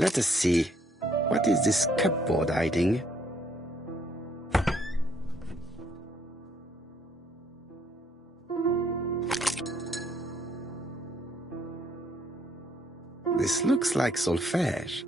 Let us see. What is this cupboard hiding? This looks like solfège.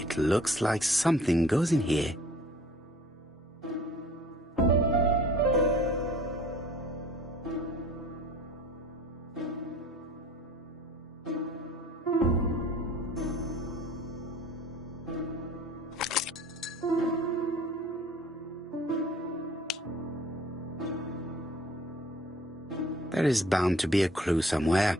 It looks like something goes in here. There is bound to be a clue somewhere.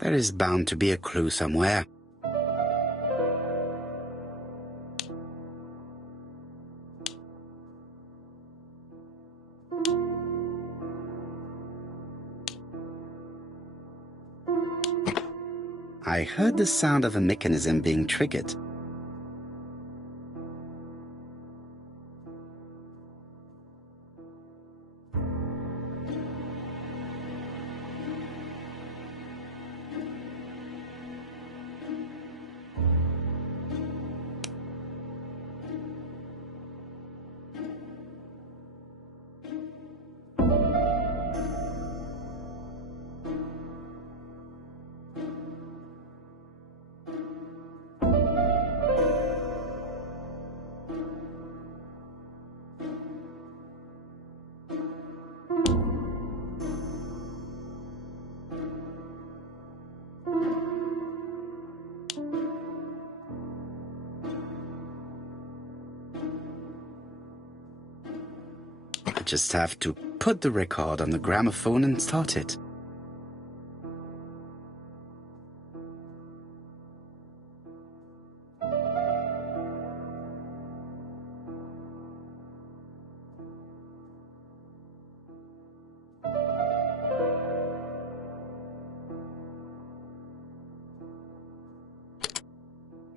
There is bound to be a clue somewhere. I heard the sound of a mechanism being triggered. I just have to put the record on the gramophone and start it.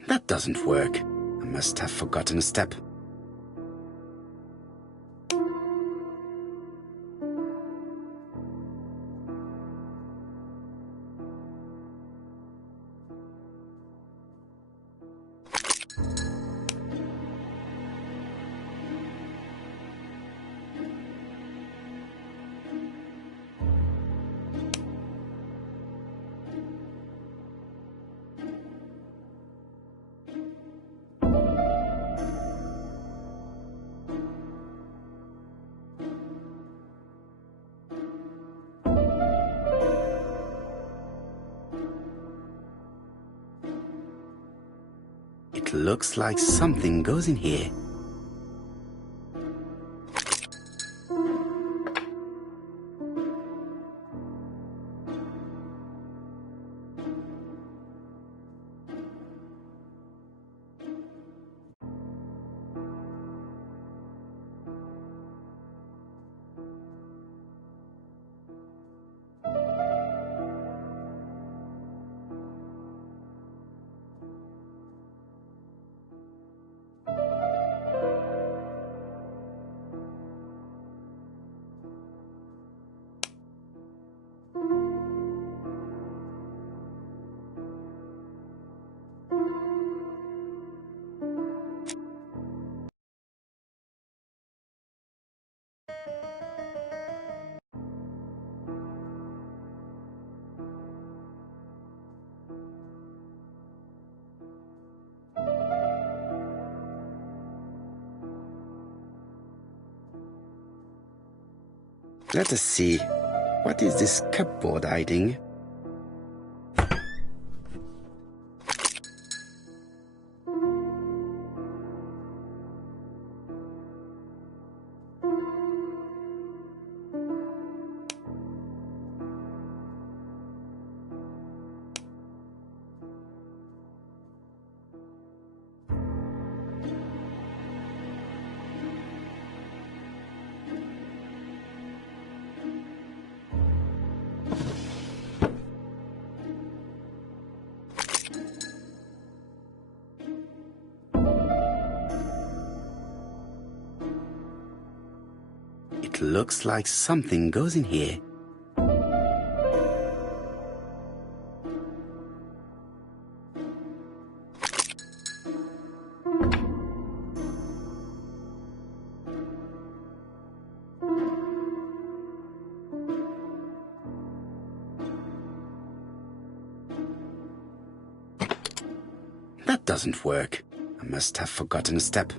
That doesn't work. I must have forgotten a step. It looks like something goes in here. Let us see. What is this cupboard hiding? It looks like something goes in here. That doesn't work. I must have forgotten a step.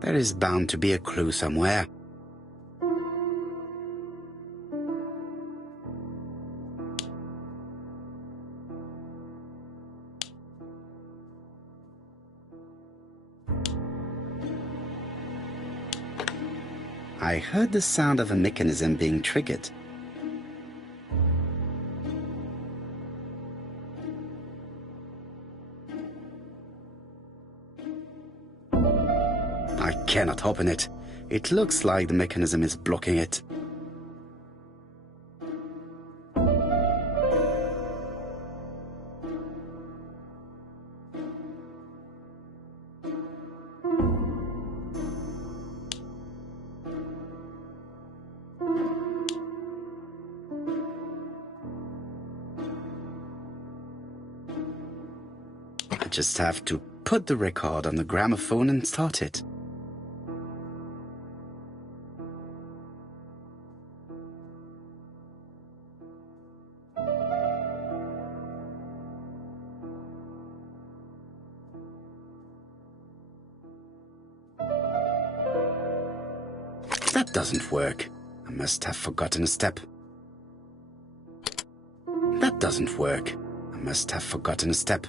There is bound to be a clue somewhere. I heard the sound of a mechanism being triggered. I cannot open it. It looks like the mechanism is blocking it. I just have to put the record on the gramophone and start it. That doesn't work. I must have forgotten a step. That doesn't work. I must have forgotten a step.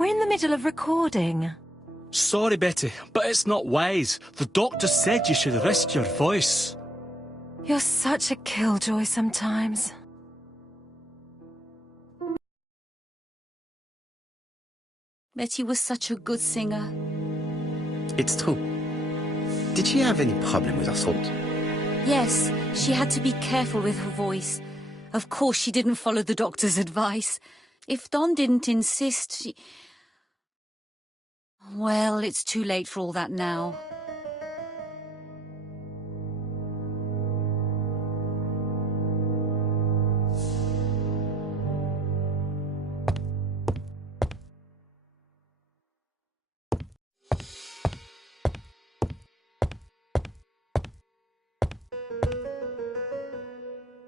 We're in the middle of recording. Sorry, Betty, but it's not wise. The doctor said you should rest your voice. You're such a killjoy sometimes. Betty was such a good singer. It's true. Did she have any problem with her throat? Yes, she had to be careful with her voice. Of course she didn't follow the doctor's advice. If Don didn't insist, she... Well, it's too late for all that now.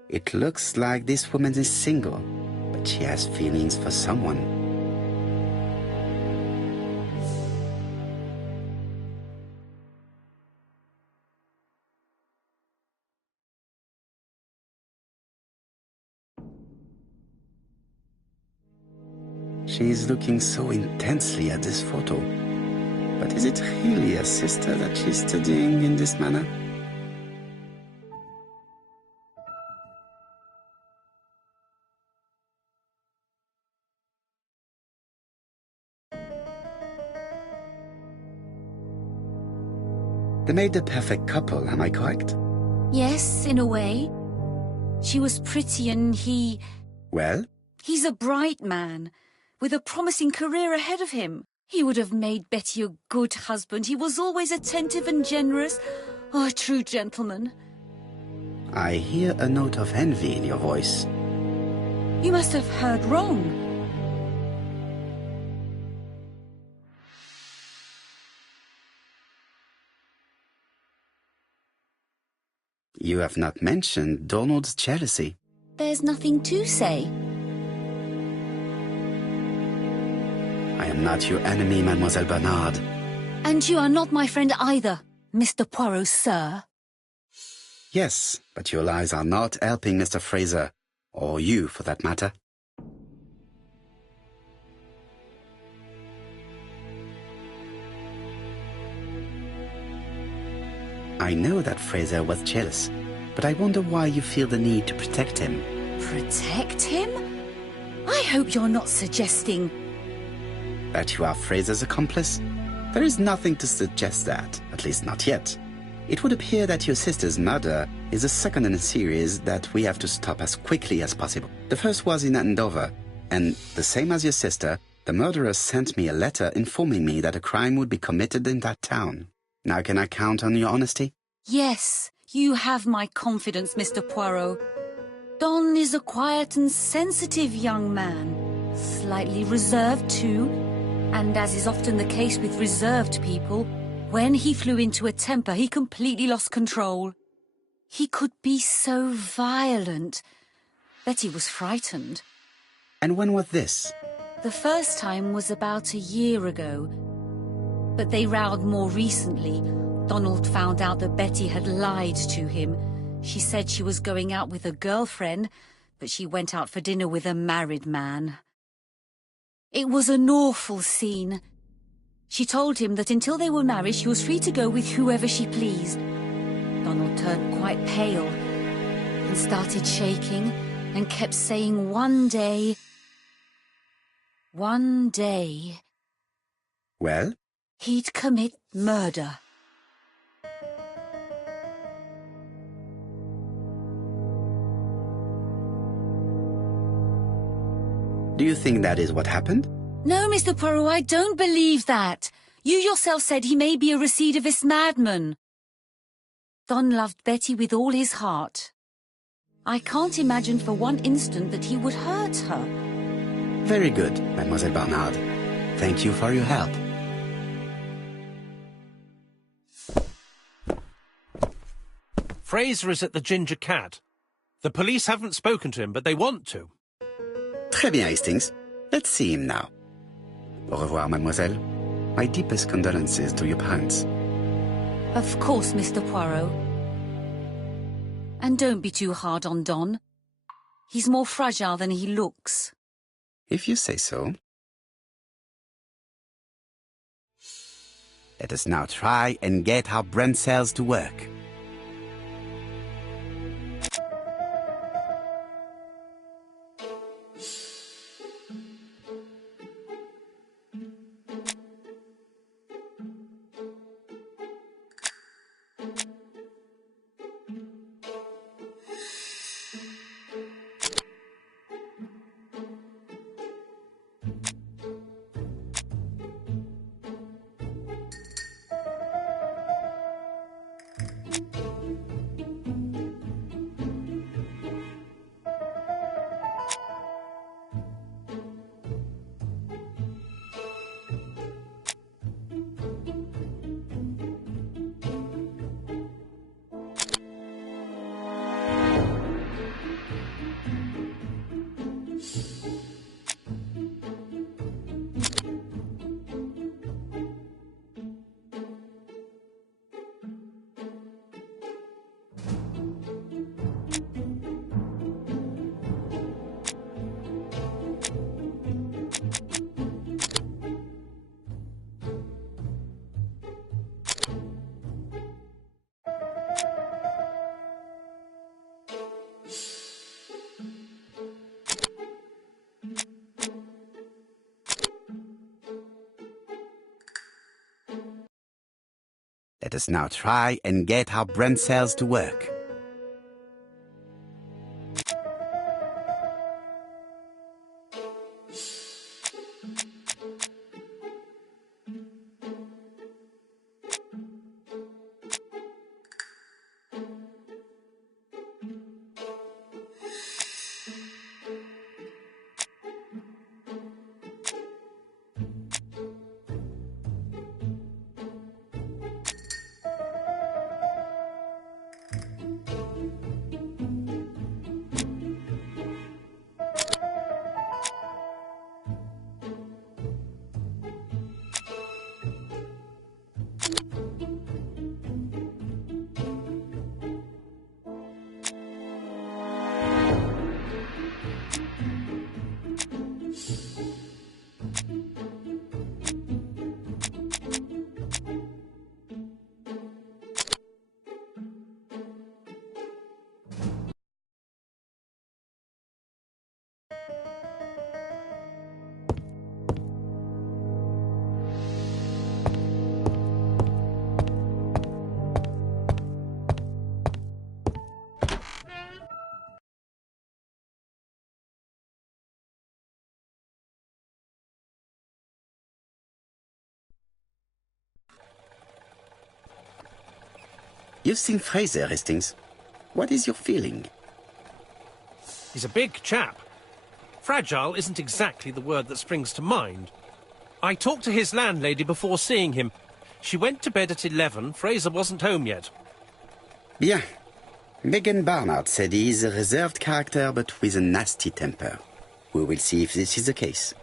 It looks like this woman is single, but she has feelings for someone. She is looking so intensely at this photo. But is it really a sister that she's studying in this manner? They made the perfect couple, am I correct? Yes, in a way. She was pretty and he... Well? He's a bright man, with a promising career ahead of him. He would have made Betty a good husband. He was always attentive and generous. Oh, a true gentleman. I hear a note of envy in your voice. You must have heard wrong. You have not mentioned Donald's jealousy. There's nothing to say. I am not your enemy, Mademoiselle Bernard. And you are not my friend either, Mr. Poirot, sir. Yes, but your lies are not helping Mr. Fraser, or you for that matter. I know that Fraser was jealous, but I wonder why you feel the need to protect him. Protect him? I hope you're not suggesting... That you are Fraser's accomplice? There is nothing to suggest that, at least not yet. It would appear that your sister's murder is the second in a series that we have to stop as quickly as possible. The first was in Andover, and the same as your sister, the murderer sent me a letter informing me that a crime would be committed in that town. Now can I count on your honesty? Yes, you have my confidence, Mr. Poirot. Don is a quiet and sensitive young man. Slightly reserved, too. And as is often the case with reserved people, when he flew into a temper, he completely lost control. He could be so violent. Betty was frightened. And when was this? The first time was about a year ago. But they rowed more recently. Donald found out that Betty had lied to him. She said she was going out with a girlfriend, but she went out for dinner with a married man. It was an awful scene. She told him that until they were married, she was free to go with whoever she pleased. Donald turned quite pale and started shaking and kept saying one day... Well? He'd commit murder. Do you think that is what happened? No, Mr. Poirot, I don't believe that. You yourself said he may be a recidivist madman. Don loved Betty with all his heart. I can't imagine for one instant that he would hurt her. Very good, Mademoiselle Bernard. Thank you for your help. Fraser is at the Ginger Cat. The police haven't spoken to him, but they want to. Très bien, Hastings. Let's see him now. Au revoir, mademoiselle. My deepest condolences to your parents. Of course, Mr. Poirot. And don't be too hard on Don. He's more fragile than he looks. If you say so. Let us now try and get our brain cells to work. Let us now try and get our brain cells to work. You've seen Fraser, Hastings. What is your feeling? He's a big chap. Fragile isn't exactly the word that springs to mind. I talked to his landlady before seeing him. She went to bed at 11. Fraser wasn't home yet. Bien. Megan Barnard said he is a reserved character but with a nasty temper. We will see if this is the case.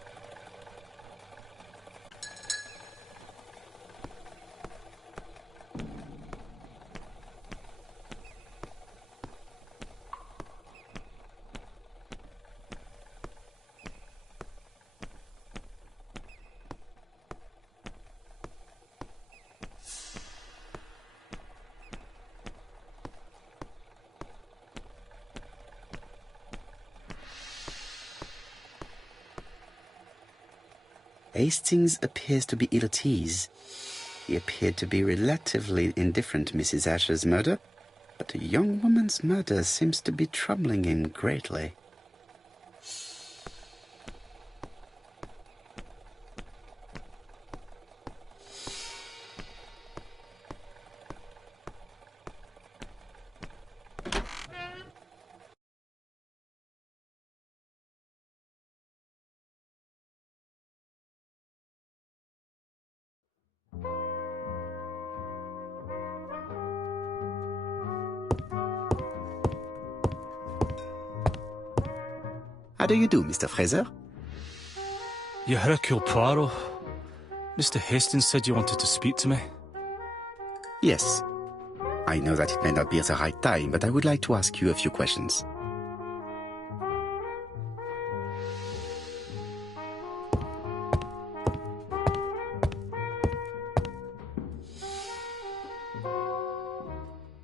Hastings appears to be ill at ease. He appeared to be relatively indifferent to Mrs. Asher's murder, but a young woman's murder seems to be troubling him greatly. How do you do, Mr. Fraser? You Hercule Poirot. Mr. Hastings said you wanted to speak to me. Yes. I know that it may not be the right time, but I would like to ask you a few questions.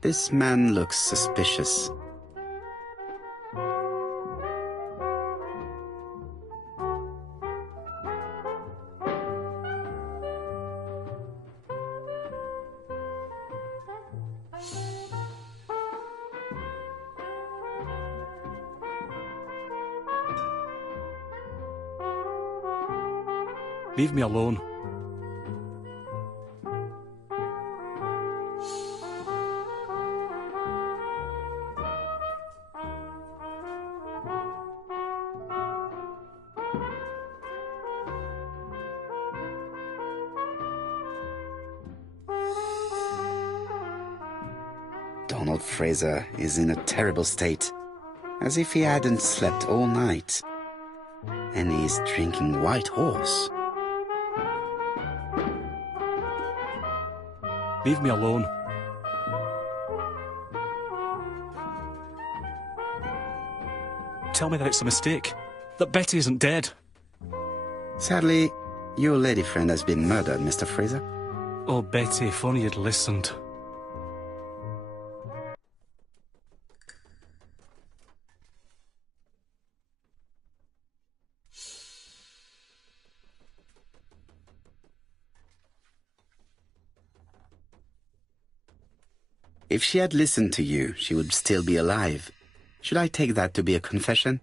This man looks suspicious. Leave me alone. Donald Fraser is in a terrible state, as if he hadn't slept all night. And he's drinking White Horse. Leave me alone. Tell me that it's a mistake. That Betty isn't dead. Sadly, your lady friend has been murdered, Mr. Fraser. Oh, Betty, if only you'd listened. If she had listened to you, she would still be alive. Should I take that to be a confession?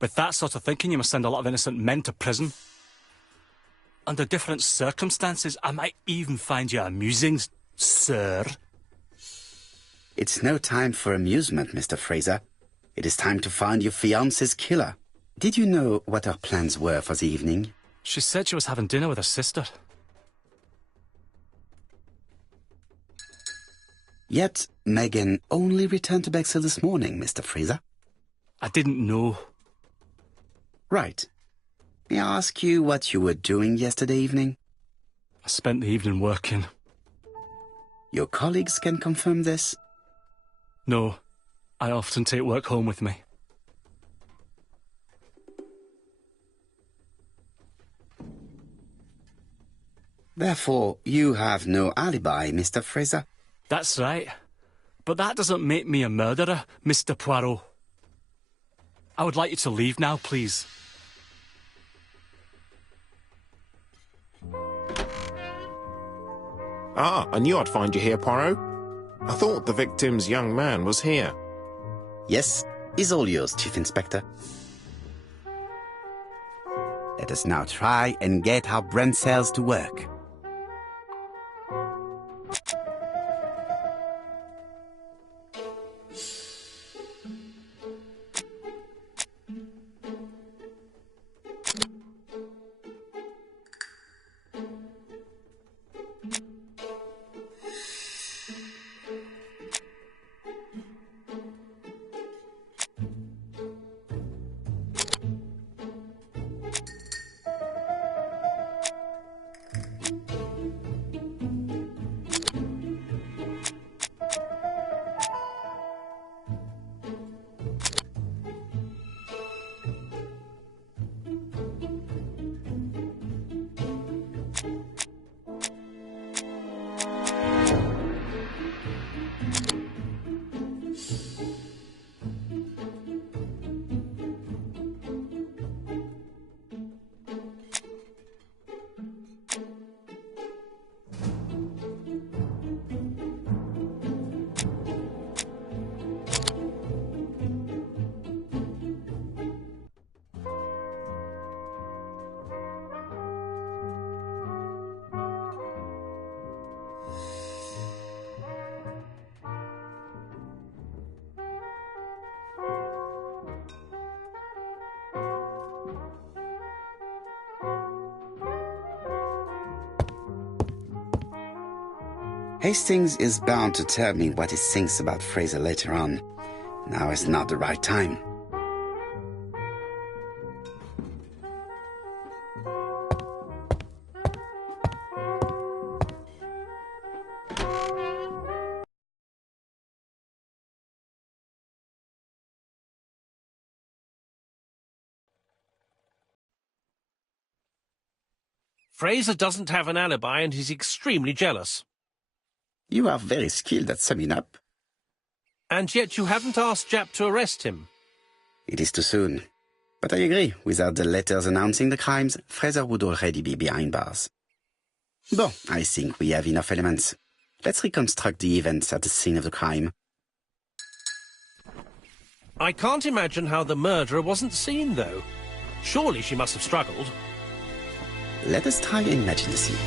With that sort of thinking, you must send a lot of innocent men to prison. Under different circumstances, I might even find you amusing, sir. It's no time for amusement, Mr. Fraser. It is time to find your fiancé's killer. Did you know what her plans were for the evening? She said she was having dinner with her sister. Yet, Megan only returned to Bexhill this morning, Mr. Fraser. I didn't know. Right. May I ask you what you were doing yesterday evening? I spent the evening working. Your colleagues can confirm this? No, I often take work home with me. Therefore, you have no alibi, Mr. Fraser. That's right. But that doesn't make me a murderer, Mr. Poirot. I would like you to leave now, please. Ah, I knew I'd find you here, Poirot. I thought the victim's young man was here. Yes, he's all yours, Chief Inspector. Let us now try and get our brain cells to work. Hastings is bound to tell me what he thinks about Fraser later on. Now is not the right time. Fraser doesn't have an alibi and he's extremely jealous. You are very skilled at summing up. And yet you haven't asked Jap to arrest him. It is too soon. But I agree, without the letters announcing the crimes, Fraser would already be behind bars. Bon, I think we have enough elements. Let's reconstruct the events at the scene of the crime. I can't imagine how the murderer wasn't seen, though. Surely she must have struggled. Let us try and imagine the scene.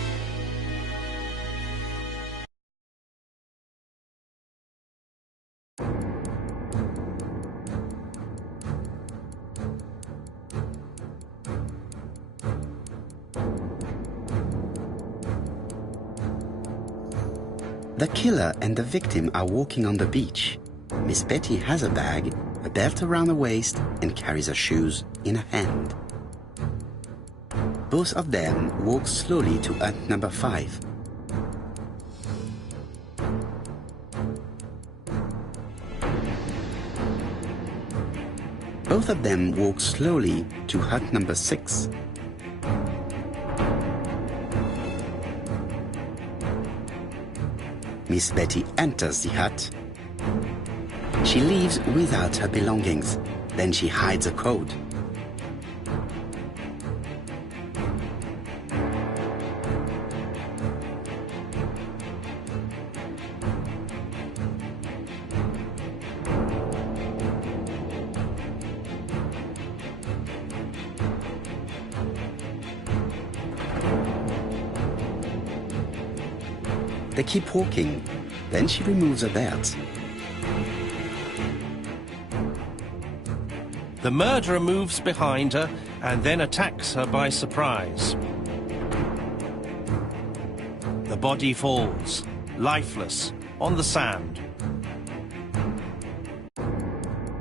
The killer and the victim are walking on the beach. Miss Betty has a bag, a belt around her waist, and carries her shoes in her hand. Both of them walk slowly to hut number 5. Both of them walk slowly to hut number 6. Miss Betty enters the hut. She leaves without her belongings. Then she hides a code. They keep walking. Then she removes her belt. The murderer moves behind her and then attacks her by surprise. The body falls, lifeless, on the sand.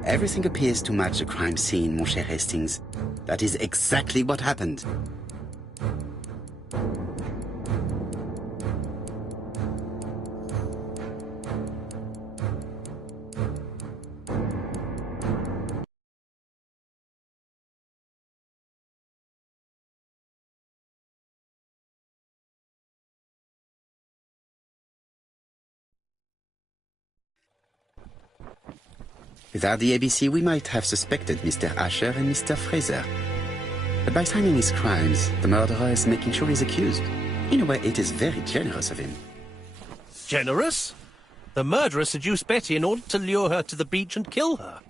Everything appears to match the crime scene, mon cher Hastings. That is exactly what happened. Without the ABC, we might have suspected Mr. Asher and Mr. Fraser. But by signing his crimes, the murderer is making sure he's accused. In a way, it is very generous of him. Generous? The murderer seduced Betty in order to lure her to the beach and kill her.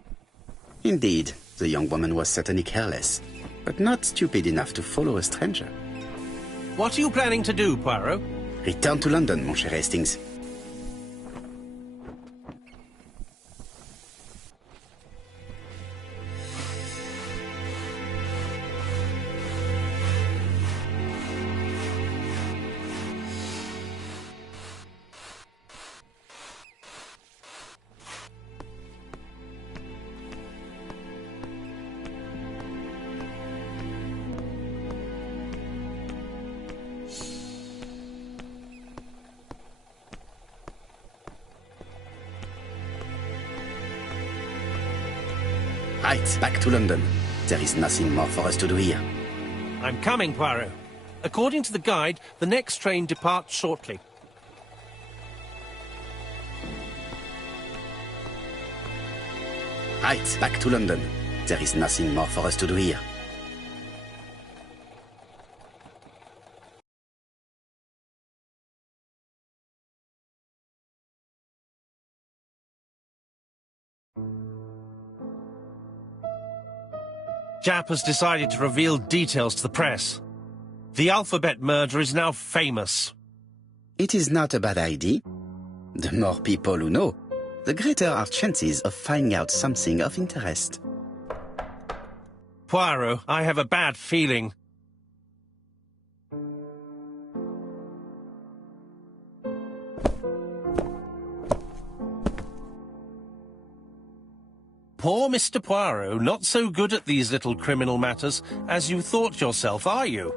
Indeed, the young woman was certainly careless, but not stupid enough to follow a stranger. What are you planning to do, Poirot? Return to London, mon cher Hastings. Right, back to London. There is nothing more for us to do here. I'm coming, Poirot. According to the guide, the next train departs shortly. Right, back to London. There is nothing more for us to do here. Jap has decided to reveal details to the press. The alphabet murder is now famous. It is not a bad idea. The more people who know, the greater our chances of finding out something of interest. Poirot, I have a bad feeling. Poor Mr. Poirot, not so good at these little criminal matters as you thought yourself, are you?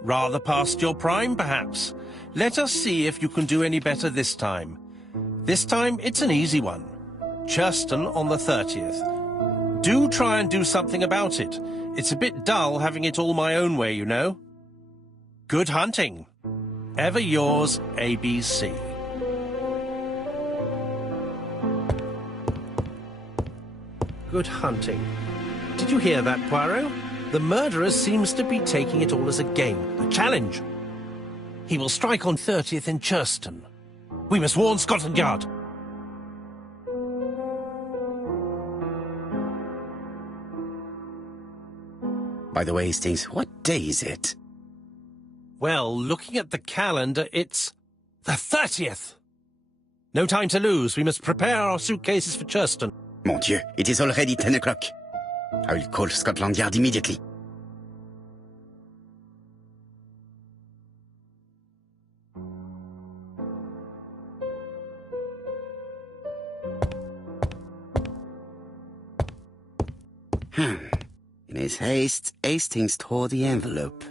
Rather past your prime, perhaps. Let us see if you can do any better this time. This time, it's an easy one. Churston on the 30th. Do try and do something about it. It's a bit dull having it all my own way, you know. Good hunting. Ever yours, ABC. Good hunting. Did you hear that, Poirot? The murderer seems to be taking it all as a game, a challenge. He will strike on 30th in Churston. We must warn Scotland Yard. By the way, Hastings, what day is it? Well, looking at the calendar, it's the 30th. No time to lose. We must prepare our suitcases for Churston. Mon Dieu, it is already 10 o'clock. I will call Scotland Yard immediately. In his haste, Hastings tore the envelope.